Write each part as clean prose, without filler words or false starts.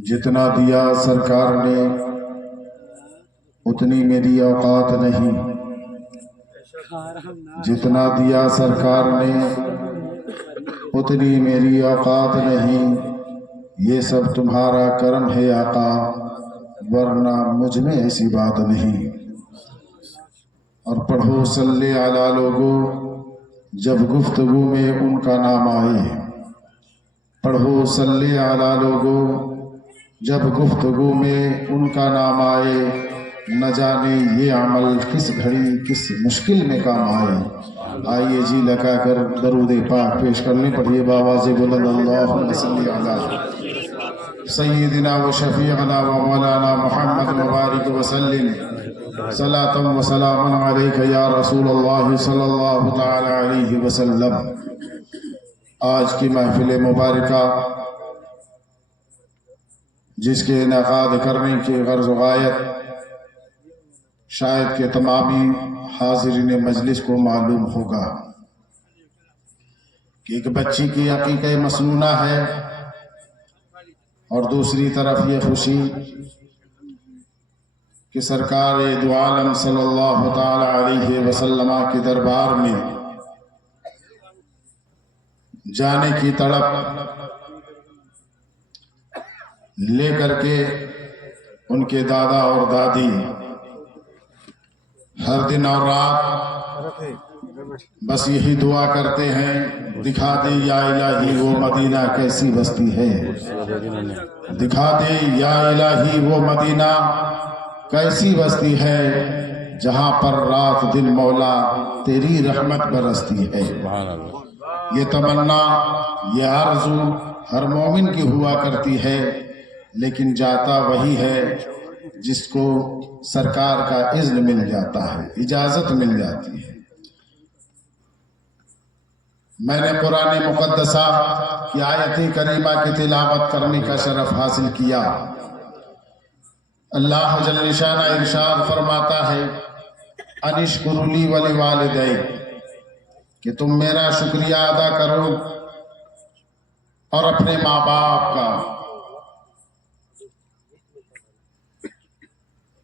جتنا دیا سرکار نے اتنی میری اوقات نہیں، جتنا دیا سرکار نے اتنی میری اوقات نہیں، یہ سب تمہارا کرم ہے آقا، ورنہ مجھ میں ایسی بات نہیں۔ اور پڑھو صلی علی لوگو جب گفتگو میں ان کا نام آئے، پڑھو صلی علی لوگو جب گفتگو میں ان کا نام آئے، نہ جانے یہ عمل کس گھڑی کس مشکل میں کام آئے۔ آئیے جی لگا کر درود پاک پیش کرنے پڑھیے باواز بلند، اللہم صلی علی سیدنا و شفیعنا و مولانا محمد مبارک وسلم، صلاۃ و سلام علیک یا رسول اللہ صلی اللہ تعالی علیہ وسلم۔ آج کی محفل مبارکہ جس کے انعقاد کرنے کی غرض و غایت شاید کہ تمامی حاضرین مجلس کو معلوم ہوگا کہ ایک بچی کی عقیقہ مسنونہ ہے، اور دوسری طرف یہ خوشی کہ سرکار دو عالم صلی اللہ تعالی علیہ وسلم کے دربار میں جانے کی تڑپ لے کر کے ان کے دادا اور دادی ہر دن اور رات بس یہی دعا کرتے ہیں، دکھا دے یا الہی وہ مدینہ کیسی بستی ہے، دکھا دے یا الہی وہ مدینہ کیسی بستی ہے، جہاں پر رات دن مولا تیری رحمت برستی ہے۔ یہ تمنا یہ آرزو ہر مومن کی ہوا کرتی ہے، لیکن جاتا وہی ہے جس کو سرکار کا اذن مل جاتا ہے، اجازت مل جاتی ہے۔ میں نے قرآن مقدسہ کی آیت کریمہ کی تلاوت کرنے کا شرف حاصل کیا۔ اللہ جل شانہ ارشاد فرماتا ہے، ان اشکر لی ولوالدیک، کہ تم میرا شکریہ ادا کرو اور اپنے ماں باپ کا۔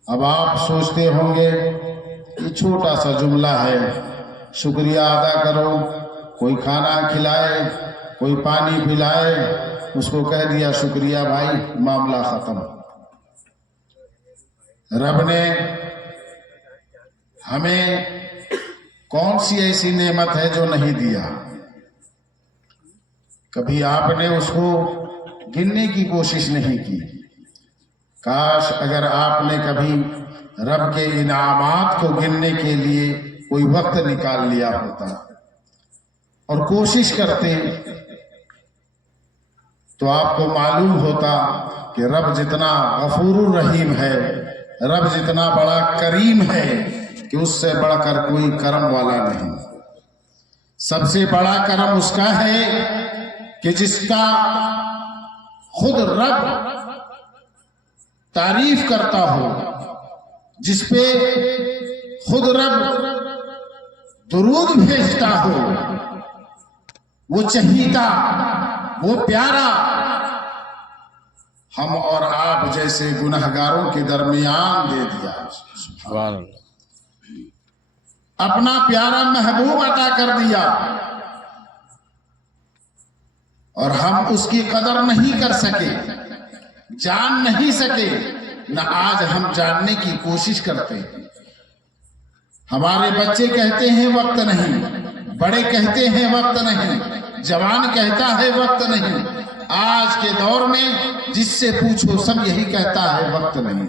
اب آپ سوچتے ہوں گے یہ چھوٹا سا جملہ ہے، شکریہ ادا کرو، کوئی کھانا کھلائے کوئی پانی پلائے اس کو کہہ دیا شکریہ بھائی، معاملہ ختم۔ رب نے ہمیں کون سی ایسی نعمت ہے جو نہیں دیا؟ کبھی آپ نے اس کو گننے کی کوشش نہیں کی۔ کاش اگر آپ نے کبھی رب کے انعامات کو گننے کے لیے کوئی وقت نکال لیا ہوتا اور کوشش کرتے تو آپ کو معلوم ہوتا کہ رب جتنا غفور الرحیم ہے، رب جتنا بڑا کریم ہے کہ اس سے بڑھ کر کوئی کرم والا نہیں۔ سب سے بڑا کرم اس کا ہے کہ جس کا خود رب تعریف کرتا ہو، جس پہ خود رب درود بھیجتا ہو، وہ چہیتا، وہ پیارا ہم اور آپ جیسے گنہگاروں کے درمیان دے دیا۔ سبحان اللہ، اپنا پیارا محبوب عطا کر دیا، اور ہم اس کی قدر نہیں کر سکے، جان نہیں سکے، نہ آج ہم جاننے کی کوشش کرتے ہیں۔ ہمارے بچے کہتے ہیں وقت نہیں، بڑے کہتے ہیں وقت نہیں، جوان کہتا ہے وقت نہیں۔ آج کے دور میں جس سے پوچھو سب یہی کہتا ہے وقت نہیں۔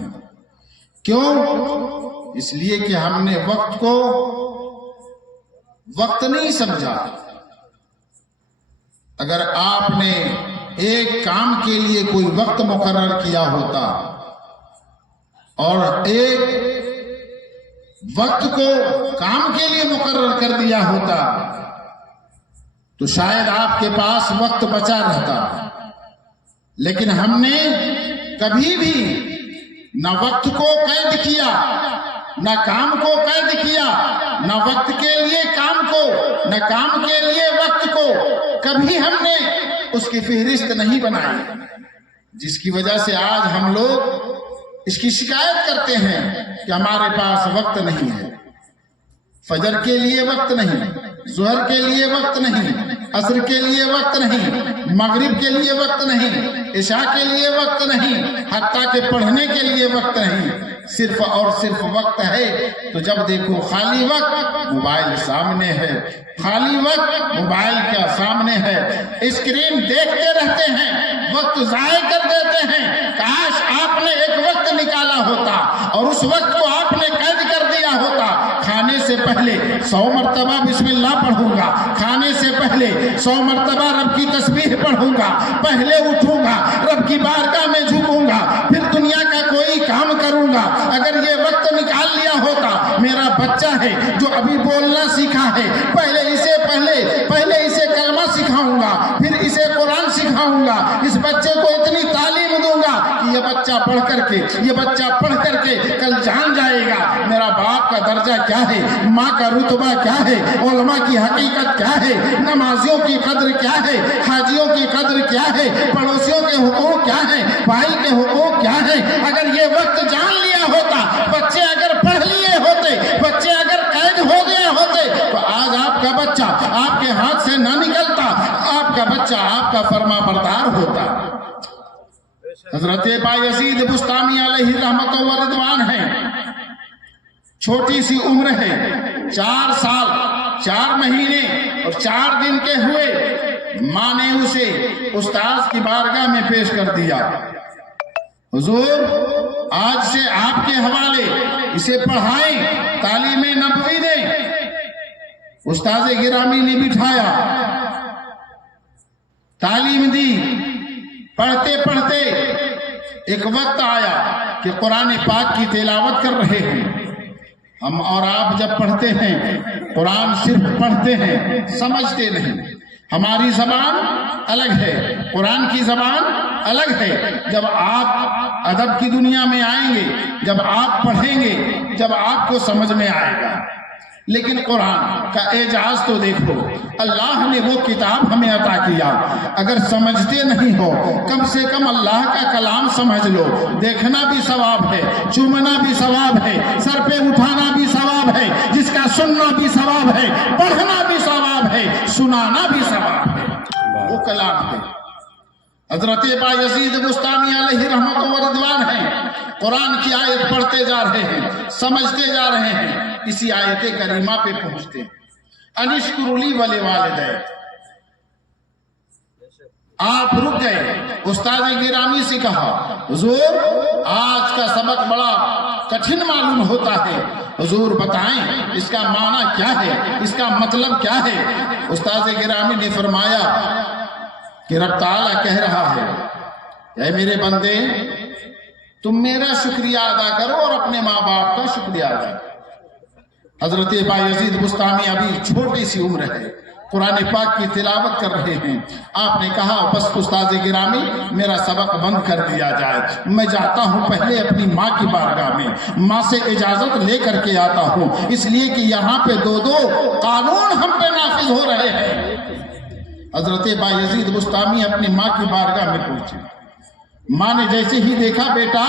کیوں؟ اس لیے کہ ہم نے وقت کو وقت نہیں سمجھا۔ اگر آپ نے ایک کام کے لیے کوئی وقت مقرر کیا ہوتا اور ایک وقت کو کام کے لیے مقرر کر دیا ہوتا تو شاید آپ کے پاس وقت بچا رہتا، لیکن ہم نے کبھی بھی نہ وقت کو قید کیا، نہ کام کو قید کیا، نہ وقت کے لیے کام کو، نہ کام کے لیے وقت کو، کبھی ہم نے اس کی فہرست نہیں بنائی۔ جس کی وجہ سے آج ہم لوگ اس کی شکایت کرتے ہیں کہ ہمارے پاس وقت نہیں ہے، فجر کے لیے وقت نہیں، ظہر کے لیے وقت نہیں، عصر کے لیے وقت نہیں، مغرب کے لیے وقت نہیں، عشاء کے لیے وقت نہیں، حتیٰ کہ پڑھنے کے لیے وقت نہیں، صرف اور صرف وقت ہے تو جب دیکھو خالی وقت موبائل سامنے ہے، خالی وقت موبائل کا سامنے ہے، اسکرین دیکھتے رہتے ہیں، وقت ضائع کر دیتے ہیں۔ کاش آپ نے ایک وقت نکالا ہوتا اور اس وقت کو آپ نے قید کر دیا ہوتا، کھانے سے پہلے 100 مرتبہ بسم اللہ پڑھوں گا، کھانے سے پہلے 100 مرتبہ رب کی تسبیح پڑھوں گا، پہلے اٹھوں گا، رب کی بارگاہ میں جھکوں گا، پھر دنیا کا کوئی کام کروں گا۔ اگر یہ وقت نکال لیا ہوتا، میرا بچہ ہے جو ابھی بولنا سیکھا ہے، پہلے اسے کلمہ سکھاؤں گا، پھر اسے قرآن سکھاؤں گا، اس بچے کو اتنی تعلیم دوں گا کہ یہ بچہ پڑھ کر کے کل جان جائے گا میرا باپ کا درجہ کیا ہے، ماں کا رتبہ کیا ہے، علماء کی حقیقت کیا ہے، نمازیوں کی قدر کیا ہے، حاجیوں کی قدر کیا ہے، پڑوسیوں کے حقوق کیا ہیں، بھائی کے حقوق کیا ہیں۔ اگر یہ وقت جان لیا ہوتا، بچے اگر پڑھ لیے ہوتے، بچے اگر قید ہو گئے ہوتے، تو آج آپ کا بچہ آپ کے ہاتھ سے نہ نکلتا، آپ کا بچہ آپ کا فرما بردار ہوتا۔ حضرت بایزید بسطامی علیہ رحمت و رضوان ہیں، چھوٹی سی عمر ہے، 4 سال 4 مہینے اور 4 دن کے ہوئے، ماں نے اسے استاذ کی بارگاہ میں پیش کر دیا، حضور آج سے آپ کے حوالے اسے پڑھائیں، تعلیم نبوی دیں۔ استاذ گرامی نے بٹھایا، تعلیم دی، پڑھتے پڑھتے ایک وقت آیا کہ قرآن پاک کی تلاوت کر رہے ہیں۔ ہم اور آپ جب پڑھتے ہیں، قرآن صرف پڑھتے ہیں، سمجھتے نہیں۔ ہماری زبان الگ ہے، قرآن کی زبان الگ ہے۔ جب آپ ادب کی دنیا میں آئیں گے، جب آپ پڑھیں گے، جب آپ کو سمجھ میں آئے گا۔ لیکن قرآن کا اعجاز تو دیکھو، اللہ نے وہ کتاب ہمیں عطا کیا، اگر سمجھتے نہیں ہو کم سے کم اللہ کا کلام سمجھ لو۔ دیکھنا بھی ثواب ہے، چومنا بھی ثواب ہے، سر پہ اٹھانا بھی ثواب ہے، جس کا سننا بھی ثواب ہے، پڑھنا بھی ثواب ہے، سنانا بھی ثواب ہے، وہ کلام ہے۔ حضرت بایزید بسطامی علیہ رحمت و رضوان ہیں، قرآن کی آیت پڑھتے جا رہے ہیں، سمجھتے جا رہے ہیں، اسی آیت کریمہ پہ پہنچتے ہیں، انشکر لی ولوالدیک۔ آپ رک گئے، استاد گرامی سے کہا، حضور آج کا سبق بڑا کٹھن معلوم ہوتا ہے، حضور بتائیں اس کا معنی کیا ہے، اس کا مطلب کیا ہے۔ استاد گرامی نے فرمایا کہ رب تعالیٰ کہہ رہا ہے، اے میرے بندے تم میرا شکریہ ادا کرو اور اپنے ماں باپ کا شکریہ ادا کرو۔ حضرت بایزید بسطامی ابھی چھوٹی سی عمر ہے، قرآن پاک کی تلاوت کر رہے ہیں۔ آپ نے کہا بس استاد گرامی میرا سبق بند کر دیا جائے، میں جاتا ہوں پہلے اپنی ماں کی بارگاہ میں، ماں سے اجازت لے کر کے آتا ہوں، اس لیے کہ یہاں پہ 2 قانون ہم پہ نافذ ہو رہے ہیں۔ حضرت بایزید بسطامی اپنی ماں کی بارگاہ میں پہنچے، ماں نے جیسے ہی دیکھا بیٹا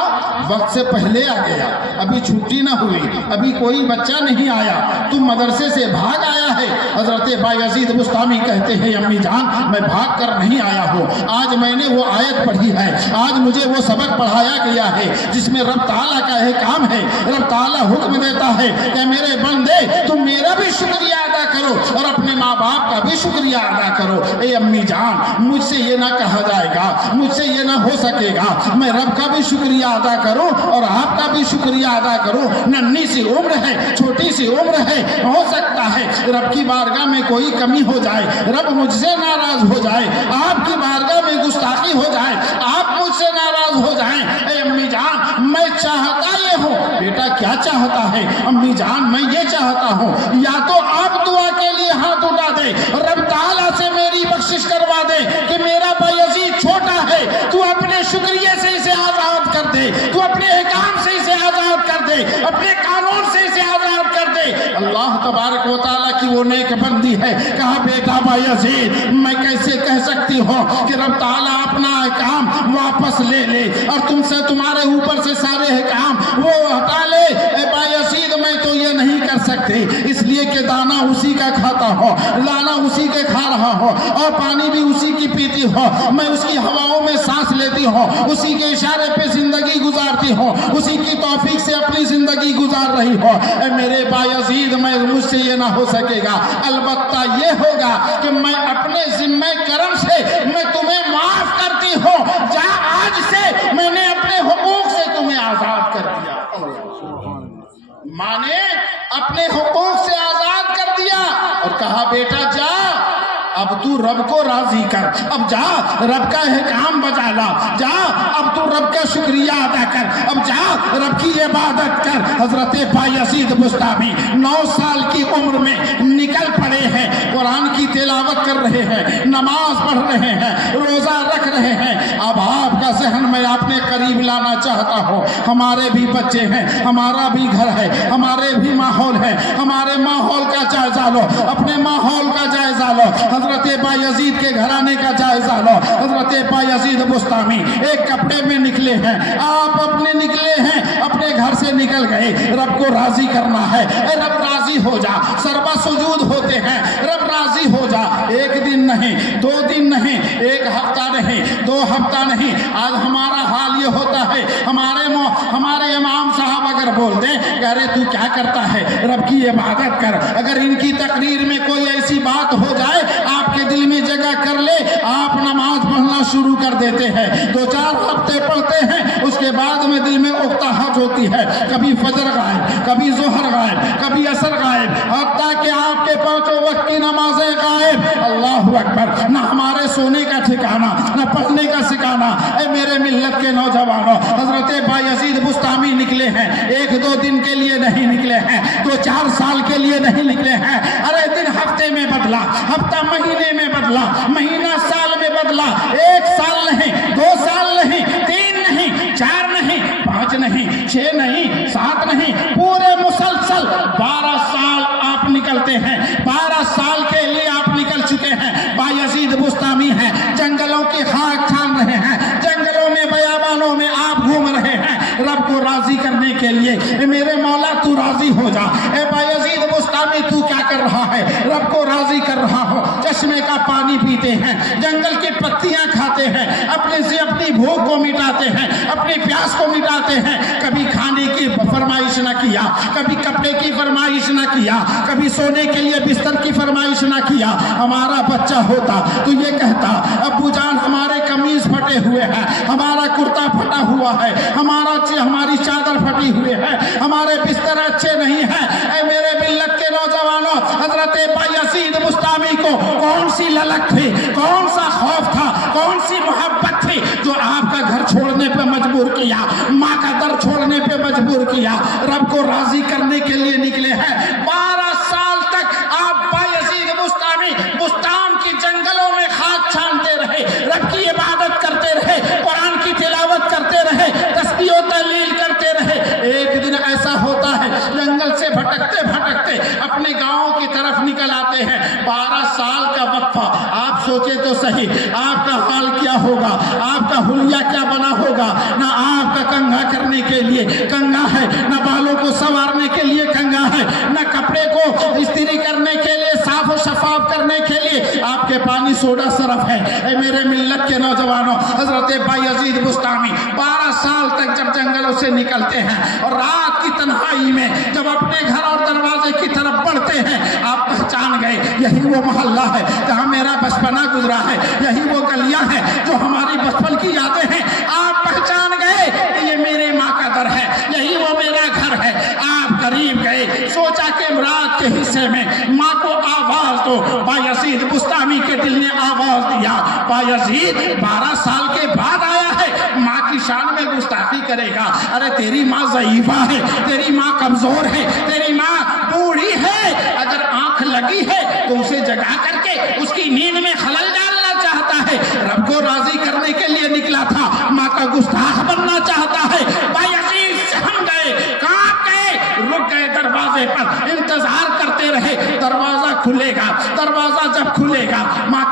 وقت سے پہلے آ گیا، ابھی چھٹی نہ ہوئی، ابھی کوئی بچہ نہیں آیا، تم مدرسے سے بھاگ آیا ہے۔ حضرت بایزید بسطامی کہتے ہیں امی جان میں بھاگ کر نہیں آیا ہوں، آج میں نے وہ آیت پڑھی ہے، آج مجھے وہ سبق پڑھایا گیا ہے جس میں رب تعالیٰ کا احکام ہے، رب تعالیٰ حکم دیتا ہے کہ میرے بندے تم میرا بھی شکریہ ادا کرو اور اپنے ماں باپ کا بھی شکریہ ادا کرو۔ اے امی جان مجھ سے یہ نہ کہا جائے گا، مجھ سے یہ نہ ہو سکے گا، میں رب کا بھی شکریہ ادا کروں اور آپ کا بھی شکریہ ادا کروں۔ ننھی سی عمر ہے، چھوٹی سی عمر ہے، ہو سکتا ہے رب کی بارگاہ میں کوئی کمی ہو جائے، رب مجھ سے ناراض ہو جائے، آپ کی بارگاہ میں گستاخی ہو جائے، آپ مجھ سے ناراض ہو جائیں۔ اے امی جان میں چاہتا یہ ہوں۔ بیٹا کیا چاہتا ہے؟ امی جان میں یہ چاہتا ہوں یا تو آپ دعا کے لیے ہاتھ اٹھا دے، رب تعالیٰ سے میری بخشش کروا دے کہ میرا بایزید چھوٹا ہے، تو اپنے شکریہ سے اسے آزاد کر دے، تو اپنے احکام سے اسے آزاد کر دے، اپنے قانون سے اسے آزاد کر دے۔ اللہ تبارک و تعالیٰ کی وہ वो नेक बंदी है। कहा बेटा बायजीद मैं कैसे कह सकती हूँ कि रब ताला अपना काम वापस ले ले और तुमसे तुम्हारे ऊपर से सारे काम वो हटा ले। बायजीद मैं तो ये नहीं कर सकती, इसलिए कि दाना उसी का खाता हो, लाना उसी के खा रहा हो और पानी भी उसी की पीती हो, मैं उसकी हवाओं में सांस लेती हूँ, उसी के इशारे पे जिंदगी गुजारती हूँ, उसी की तौफीक से अपनी जिंदगी गुजार रही हो। मेरे बायजीद मैं मुझसे ये ना हो सकेगा, अलबत्ता ये होगा कि मैं अपने जिम्मे करम से मैं तुम्हें माफ करती हूँ। जा आज से मैंने अपने हुकूक से तुम्हें आजाद कर दिया। माँ ने अपने हुकूक से आजाद कर दिया और कहा बेटा जा अब तू रब को राजी कर, अब जा रब का एहकाम बजा ला, जा अब तू रब का शुक्रिया अदा कर, अब जा रब की इबादत कर। हजरत बायजीद बुस्तामी 9 साल की उम्र में निकल पड़े हैं, कुरान की तिलावत कर रहे हैं, नमाज पढ़ रहे हैं, रोजा रख रहे हैं। अब आपका जहन मैं अपने करीब लाना चाहता हूँ। हमारे भी बच्चे हैं, हमारा भी घर है, हमारे भी माहौल है, हमारे माहौल का जायजा लो, अपने माहौल का जायजा लो, हजरत बायजीद के घराने का जायजा लो। हजरत बायजीद बुस्तामी एक कपड़े में निकले हैं, आप अपने निकले हैं, अपने घर से निकल गए। रब को राजी करना है, रब राजी हो जा, सरबा सुजूद होते हैं, रब राजी हो जा। 1 दिन नहीं, 2 दिन नहीं, 1 हफ्ता नहीं, 2 हफ्ता नहीं, आज हमारा हाल ये होता है, हमारे इमाम साहब अगर बोल दें अरे तू क्या करता है, रब की इबादत कर, अगर इनकी तकरीर में कोई ऐसी बात हो जाए आपके दिल में जगह कर ले, आप नमाज पढ़ना शुरू कर देते हैं। 2-4 हफ्ते पढ़ते हैं, उसके बाद में दिल में उकताहट होती है, कभी फजर गायब, कभी जोहर गायब, कभी असर गायब, हत्ता कि आपके 5 वक्त की नमाजें गायब। अल्लाहु अकबर। ना हमारे सोने का ठिकाना, ना पढ़ने का सिकाना। ए मेरे मिल्लत के नौजवानों, हजरत बायजीद बुस्तामी निकले हैं, 1-2 दिन के लिए नहीं निकले हैं, 2-4 साल के लिए नहीं निकले हैं। अरे दिन हफ्ते में बदला, हफ्ता महीने में बदला, महीना साल में बदला। 1 साल नहीं, 2 साल नहीं, 3 नहीं, 4 नहीं, 5 नहीं, 6 नहीं, 7 नहीं, पूरे मुसलसल 12 साल आप निकलते हैं। 12 साल के लिए आप निकल चुके हैं। बायजीद बुस्तामी हैं, जंगलों की खाक छान रहे हैं, जंगलों में बयाबानों में आप घूम रहे हैं रब को राजी करने के लिए। मेरे मौला तू राजी हो जा। ए बायजीद बुस्तामी तू क्या कर रहा है, रब को राजी कर रहा हो। चश्मे का पानी पीते हैं, जंगल की पत्तियां खाते हैं, अपने से अपनी भूख को मिटाते हैं, अपनी प्यास को मिटाते हैं। कभी खाने की फरमाइश ना किया, कभी कपड़े की फरमाइश ना किया, कभी सोने के लिए बिस्तर की फरमाइश ना किया। हमारा बच्चा होता तो ये कहता अब्बू जान हमारे कमीज फटे हुए हैं, हमारा कुर्ता फटा हुआ है, हमारी चादर फटी हुई है, हमारे बिस्तर अच्छे नहीं हैं। ऐ मेरे मिल्लत के नौजवानों, हजरत बायजीद बुस्तामी को कौन सी ललक थी, कौन सा खौफ था, कौन सी मोहब्बत थी जो आपका घर छोड़ने पे मजबूर किया, माँ का दर छोड़ने पे मजबूर किया, रब को राजी करने के लिए निकले हैं। 12 साल तक आप बायजीद बुस्तामी बुस्तान की जंगलों में खाक छानते रहे, रब की इबादत करते रहे, कुरान की तिलावत करते रहे, तस्बीह और तहलील करते रहे। एक दिन ऐसा होता है जंगल से भटकते भटकते अपने गांव की तरफ निकल आते हैं। 12 साल का वक्फा, आप सोचे तो सही आपका हाल क्या होगा, आपका हुलिया क्या बना होगा। ना आपका कंघा करने के लिए कंघा है, ना बालों को संवारने के लिए कंघा है, ना कपड़े को इस्त्री करने के लिए, साफ और शफाफ करने के लिए आपके पानी सोडा सरफ है। ऐ मेरे मिल्लत के नौजवानों, हजरत बायजीद बुस्तामी 12 साल तक जब जंगलों से निकलते हैं और रात की तन्हाई में जब अपने घर और दरवाजे की तरफ बढ़ते हैं, आप पहचान गए यही वो मोहल्ला है जहाँ मेरा बचपना गुजरा है, यही वो गलियां हैं जो हमारी बचपन की यादें हैं। आप पहचान गए ये मेरे माँ का दर है, यही वो मेरा घर है। आप करीब गए, सोचा कि रात के हिस्से में माँ को आवाज दो। बायजीद बुस्तामी के दिल ने आवाज दिया, बायजीद 12 साल के बाद आया है, माँ की शान में गुस्ताखी करेगा। अरे तेरी माँ ज़ईफ़ा है, तेरी माँ कमजोर है, तेरी माँ बूढ़ी है, अगर आंख लगी है तो उसे जगा करके उसकी नींद में खलल डालना चाहता है। रब को राजी करने के लिए निकला था, माँ का गुस्ताख बनना चाहता है। बायजीद सहम गए, कांप गए, रुक गए दरवाजे पर, इंतजार करते रहे। दरवाजा खुला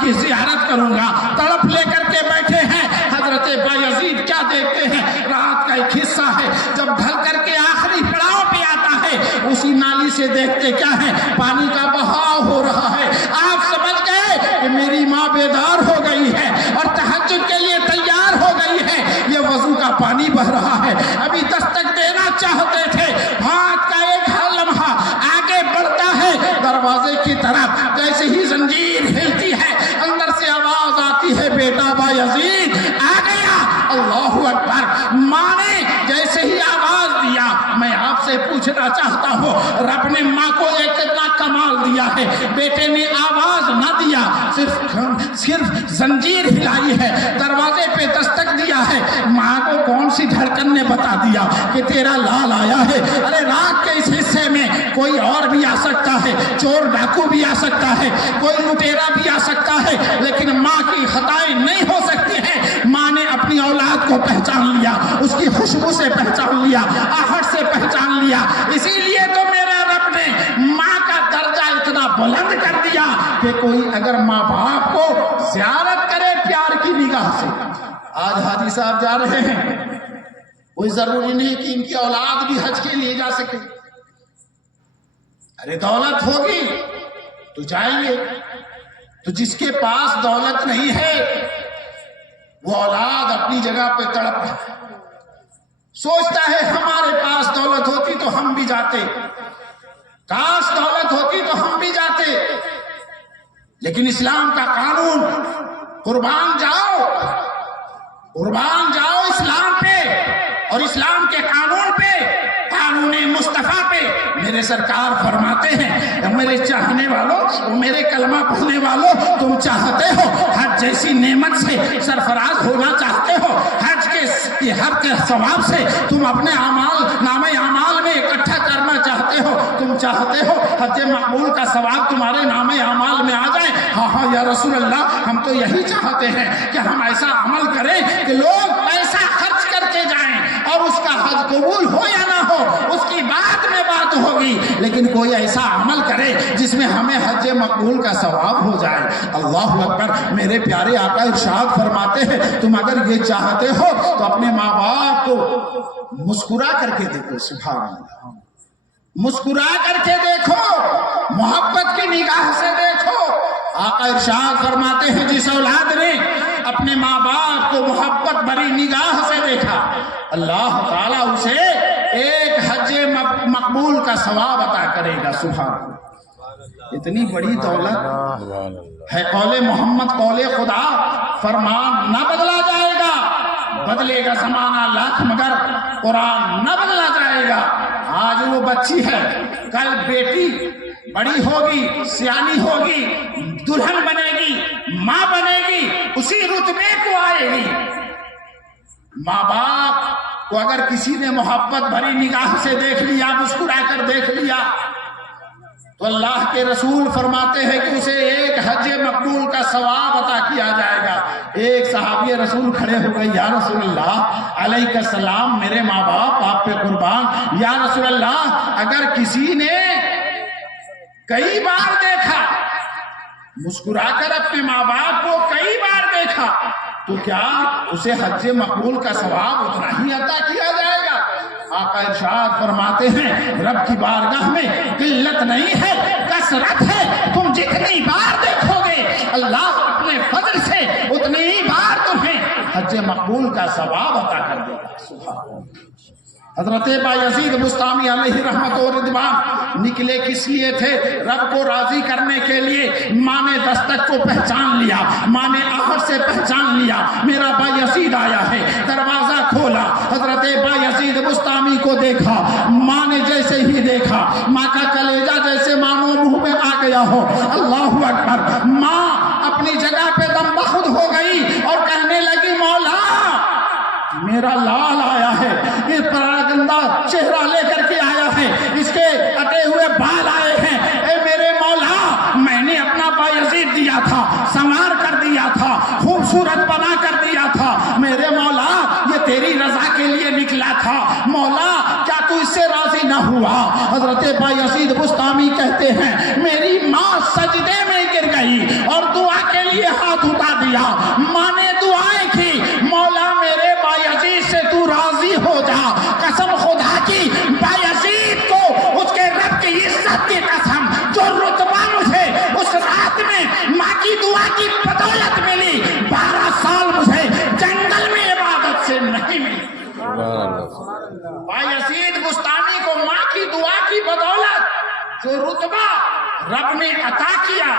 की ज़ियारत करूंगा। तड़प लेकर के बैठे हैं। हजरत बायजीद क्या देखते हैं, रात का एक हिस्सा है, जब ढल करके आखिरी पड़ाव पे आता है, उसी नाली से देखते क्या है, पानी का बहाव हो रहा है। आप समझ गए कि मेरी माँ बेदार हो गई है और तहज्जुद के लिए तैयार हो गई है। ये वजू का पानी बह रहा है, अभी दस्तक देना चाहते थे। हाथ का एक हर लम्हा आगे बढ़ता है दरवाजे की तरफ, जैसे ही जंजीर हिलती है अंदर से आवाज आती है, बेटा बायजीद आ गया। अल्लाहु अकबर। माँ ने जैसे ही आवाज दिया, मैं आपसे पूछना चाहता हूँ, रब ने माँ को एक कितना कमाल दिया है। बेटे ने आवाज ना दिया, सिर्फ जंजीर हिलाई है, दरवाजे पे दस्तक दिया है। माँ को कौन सी धड़कन ने बता दिया कि तेरा लाल आया है। अरे रात के इस हिस्से में कोई और भी आ सकता है, चोर डाकू भी आ सकता है, कोई लुटेरा भी आ सकता है, लेकिन माँ की खताएं नहीं हो सकती है। माँ ने अपनी औलाद को पहचान लिया, उसकी खुशबू से पहचान लिया, आहट से पहचान लिया। इसीलिए तो मेरे रब ने माँ का दर्जा इतना बुलंद कर दिया कि कोई अगर माँ बाप को ज़ियारत करे प्यार की निगाह से। आज हाजी साहब जा रहे हैं, कोई जरूरी नहीं कि इनकी औलाद भी हज के लिए जा सके। अरे दौलत होगी तो जाएंगे, तो जिसके पास दौलत नहीं है वो औलाद अपनी जगह पे तड़प है, सोचता है हमारे पास दौलत होती तो हम भी जाते, काश दौलत होती तो हम भी जाते। लेकिन इस्लाम का कानून, कुर्बान जाओ इस्लाम पे और इस्लाम के कानून पे, कानून मुस्तफा पे। मेरे सरकार फरमाते हैं, मेरे चाहने वालों, मेरे कलमा पढ़ने वालों, तुम चाहते हो हज जैसी नेमत से सरफराज होना चाहते हो, हज के सवाब से तुम अपने नामे अमाल में इकट्ठा करना चाहते हो, तुम चाहते हो हज मकबूल का सवाब तुम्हारे नामे अमाल में आ जाए। हाँ हाँ या रसूल अल्लाह, हम तो यही चाहते हैं कि हम ऐसा अमल करें कि लोग पैसा खर्च करके जाएं और उसका हज कबूल हो या ना हो उसकी बाद में बात होगी, लेकिन कोई ऐसा अमल करे जिसमें हमें हज मकबूल का सवाब हो जाए। अल्लाह अकबर। मेरे प्यारे आका इरशाद फरमाते हैं, तुम अगर ये चाहते हो तो अपने माँ बाप को मुस्कुरा करके देखो, सुभान अल्लाह, मुस्कुरा करके देखो, मोहब्बत की निगाह से देखो। आका इरशाद फरमाते हैं, जिस औलाद ने अपने माँ बाप को मोहब्बत भरी निगाह से देखा, अल्लाह ताला उसे एक हज मकबूल का सवाब अता करेगा। सुभान। इतनी बड़ी दौलत है। कौले मोहम्मद कौले खुदा, फरमान न बदला जाएगा, बदलेगा जमाना लाख मगर कुरान न बदला जाएगा। आज वो बच्ची है, कल बेटी बड़ी होगी, सियानी होगी, दुल्हन बनेगी, माँ बनेगी, उसी रुतबे को आएगी। माँ बाप को अगर किसी ने मोहब्बत भरी निगाह से देख लिया, मुस्कुरा कर देख लिया, तो अल्लाह के रसूल फरमाते हैं कि उसे एक हज मकबूल का सवाब अता किया जाएगा। एक सहाबी रसूल खड़े हो गए, या रसूल अल्लाह अलैका सलाम, मेरे माँ बाप आप पे कुर्बान। या रसूल अल्लाह, अगर किसी ने कई बार देखा, मुस्कुराकर अपने माँ बाप को कई बार देखा, तो क्या उसे हज मकबूल का सवाब उतना ही अता किया जाएगा? आका इरशाद फरमाते हैं, रब की बारगाह में किल्लत नहीं है, कसरत है। तुम जितनी बार देखोगे अल्लाह अपने फजल से उतनी ही बार तुम्हें हज मकबूल का सवाब अता कर देगा। सुभान। हजरत बायजीद बुस्तामी अलैहि रहमत और रिदवान निकले किस लिए थे? रब को राजी करने के लिए। माँ ने दस्तक को पहचान लिया, माँ ने आहट से पहचान लिया, मेरा बायजीद आया है। दरवाजा खोला, हजरत बायजीद बुस्तामी को देखा। माँ ने जैसे ही देखा, माँ का कलेजा जैसे मानो मुंह में आ गया हो। अल्लाहु अकबर। माँ अपनी जगह पे दमबख्त हो गई और कहने लगी, मौला मेरा लाल आया है, इस परागंदा चेहरा लेकर के आया है, इसके कटे हुए बाल आए हैं। ए मेरे मौला, मैंने अपना बायजीद दिया था, संवार कर दिया था, खूबसूरत बना कर दिया था। मेरे मौला, ये तेरी रजा के लिए निकला था। मौला क्या تو اس سے راضی نہ ہوا. حضرت بایزید بستامی کہتے ہیں میری ماں سجدے میں گر گئی اور دعا کے لیے ہاتھ اٹھا دیا. ماں نے دعائیں کی مولا میرے بایزید سے تو راضی ہو جا. قسم خدا کی بایزید کو اس کے رب کی عزت کی قسم جو رتبہ مجھے اس رات میں ماں کی دعا کی بدولت ملی 12 سال مجھے جنگل میں عبادت سے نہیں ملی. بایزید بستامی کو ماں کی دعا کی بدولت جو رتبہ رب نے عطا کیا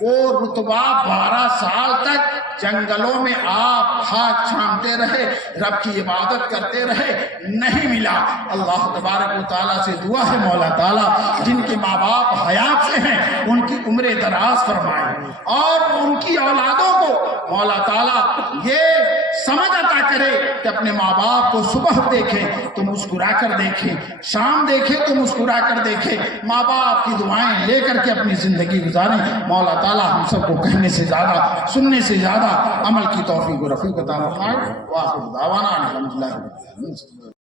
وہ رتبہ 12 سال تک جنگلوں میں آپ خاک چھانتے رہے رب کی عبادت کرتے رہے نہیں ملا. اللہ تبارک و تعالیٰ سے دعا ہے مولا تعالیٰ جن کے ماں باپ حیات سے ہیں ان کی عمر دراز فرمائے اور ان کی اولادوں کو مولا تعالیٰ یہ سمجھ عطا کرے کہ اپنے ماں باپ کو صبح دیکھیں تو مسکرا کر دیکھیں, شام دیکھیں تو مسکرا کر دیکھیں. ماں باپ کی دعائیں لے کر کے اپنی زندگی گزاریں. مولا تعالیٰ ہم سب کو کہنے سے زیادہ سننے سے زیادہ عمل کی توفیق و رفیق عطا فرمائے. وآخر دعوانا الحمدللہ.